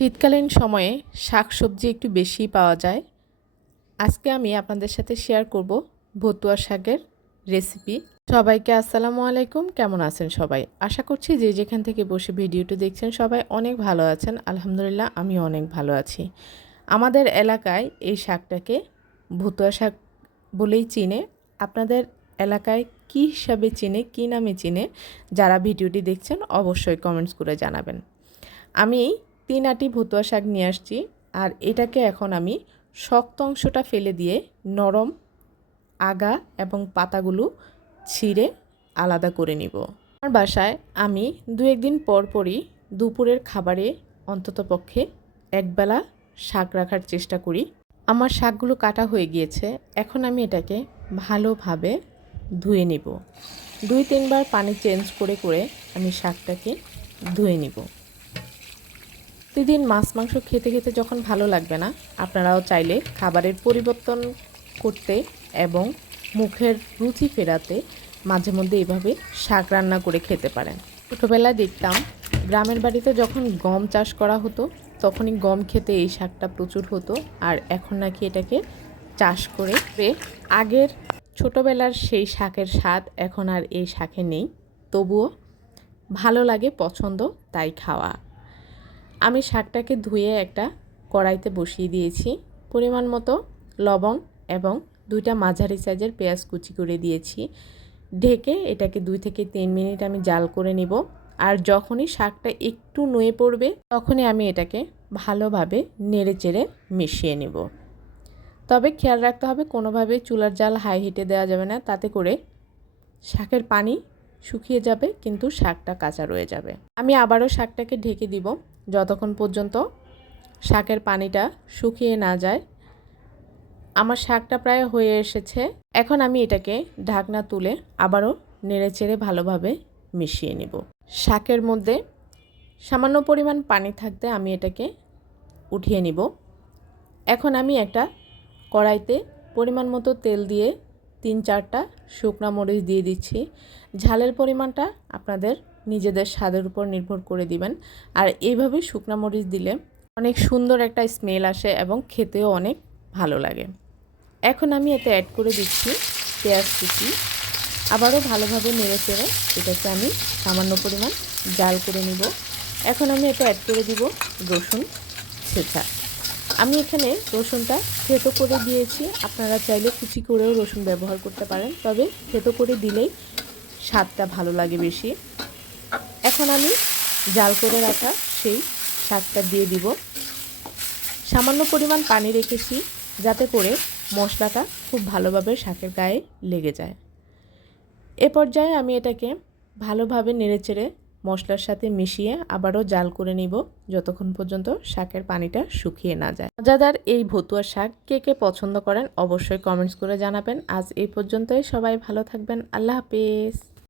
শীতকালীন সময়ে শাকসবজি একটু বেশিই পাওয়া যায়। আজকে আমি আপনাদের সাথে শেয়ার করব ভতুয়া শাকের রেসিপি। সবাইকে আসসালামু আলাইকুম। কেমন আছেন সবাই? আশা করছি যে যেখান থেকে বসে ভিডিওটি দেখছেন সবাই অনেক ভালো আছেন। আলহামদুলিল্লাহ আমি অনেক ভালো আছি। আমাদের এলাকায় এই শাকটাকে ভতুয়া শাক বলেই চিনে। আপনাদের এলাকায় কী হিসাবে চিনে, কী নামে চিনে, যারা ভিডিওটি দেখছেন অবশ্যই কমেন্টস করে জানাবেন। আমি 3 আঁটি ভতুয়া শাক নিয়ে আসছি, আর এটাকে এখন আমি শক্ত অংশটা ফেলে দিয়ে নরম আগা এবং পাতাগুলো ছিঁড়ে আলাদা করে নিব। আমার বাসায় আমি 2-1 দিন পর পরই দুপুরের খাবারে অন্ততপক্ষে একবেলা শাক রাখার চেষ্টা করি। আমার শাকগুলো কাটা হয়ে গিয়েছে, এখন আমি এটাকে ভালোভাবে ধুয়ে নিব। 2-3 বার পানি চেঞ্জ করে করে আমি শাকটাকে ধুয়ে নিব। প্রতিদিন মাছ মাংস খেতে খেতে যখন ভালো লাগবে না, আপনারাও চাইলে খাবারের পরিবর্তন করতে এবং মুখের রুচি ফেরাতে মাঝে মধ্যে এভাবে শাক রান্না করে খেতে পারেন। ছোটোবেলায় দেখতাম গ্রামের বাড়িতে যখন গম চাষ করা হতো তখনই গম খেতে এই শাকটা প্রচুর হতো, আর এখন নাকি এটাকে চাষ করে আগের ছোটোবেলার সেই শাকের স্বাদ এখন আর এই শাকে নেই। তবুও ভালো লাগে, পছন্দ, তাই খাওয়া। আমি শাকটাকে ধুয়ে একটা কড়াইতে বসিয়ে দিয়েছি। পরিমাণ মতো লবণ এবং 2টা মাঝারি সাইজের পেঁয়াজ কুচি করে দিয়েছি। ঢেকে এটাকে 2 থেকে 3 মিনিট আমি জাল করে নিব। আর যখনই শাকটা একটু নুয়ে পড়বে তখনই আমি এটাকে ভালোভাবে নেড়েচেড়ে মিশিয়ে নেব। তবে খেয়াল রাখতে হবে কোনোভাবে চুলার জাল হাই হিটে দেওয়া যাবে না, তাতে করে শাকের পানি শুকিয়ে যাবে কিন্তু শাকটা কাঁচা রয়ে যাবে। আমি আবারও শাকটাকে ঢেকে দিব যতক্ষণ পর্যন্ত শাকের পানিটা শুকিয়ে না যায়। আমার শাকটা প্রায় হয়ে এসেছে। এখন আমি এটাকে ঢাকনা তুলে আবারও নেড়েচেড়ে ভালোভাবে মিশিয়ে নেব। শাকের মধ্যে সামান্য পরিমাণ পানি থাকতে আমি এটাকে উঠিয়ে নিব। এখন আমি একটা কড়াইতে পরিমাণ মতো তেল দিয়ে 3-4টা শুকনা মরিচ দিয়ে দিচ্ছি। ঝালের পরিমাণটা আপনাদের নিজেদের স্বাদের উপর নির্ভর করে দিবেন। আর এইভাবে শুকনা মরিচ দিলে অনেক সুন্দর একটা স্মেল আসে এবং খেতেও অনেক ভালো লাগে। এখন আমি এতে অ্যাড করে দিচ্ছি পেঁয়াজ কুচি। আবারও ভালোভাবে নেড়েচেড়ে এটাকে আমি সামান্য পরিমাণ জাল করে নিব। এখন আমি এতে অ্যাড করে দিব রসুন ছেঁচা। আমি এখানে রসুনটা থেতো করে দিয়েছি, আপনারা চাইলে কুচি করেও রসুন ব্যবহার করতে পারেন, তবে থেতো করে দিলেই স্বাদটা ভালো লাগে বেশি। এখন আমি জাল করে রাখা সেই শাকটা দিয়ে দিব। সামান্য পরিমাণ পানি রেখেছি যাতে করে মশলাটা খুব ভালোভাবে শাকের গায়ে লেগে যায়। এ পর্যায়ে আমি এটাকে ভালোভাবে নেড়েচেড়ে মশলার সাথে মিশিয়ে আবারও জাল করে নিব যতক্ষণ পর্যন্ত শাকের পানিটা শুকিয়ে না যায়। মজাদার এই ভতুয়া শাক কে কে পছন্দ করেন অবশ্যই কমেন্টস করে জানাবেন। আজ এই পর্যন্তই, সবাই ভালো থাকবেন। আল্লাহ হাফেজ।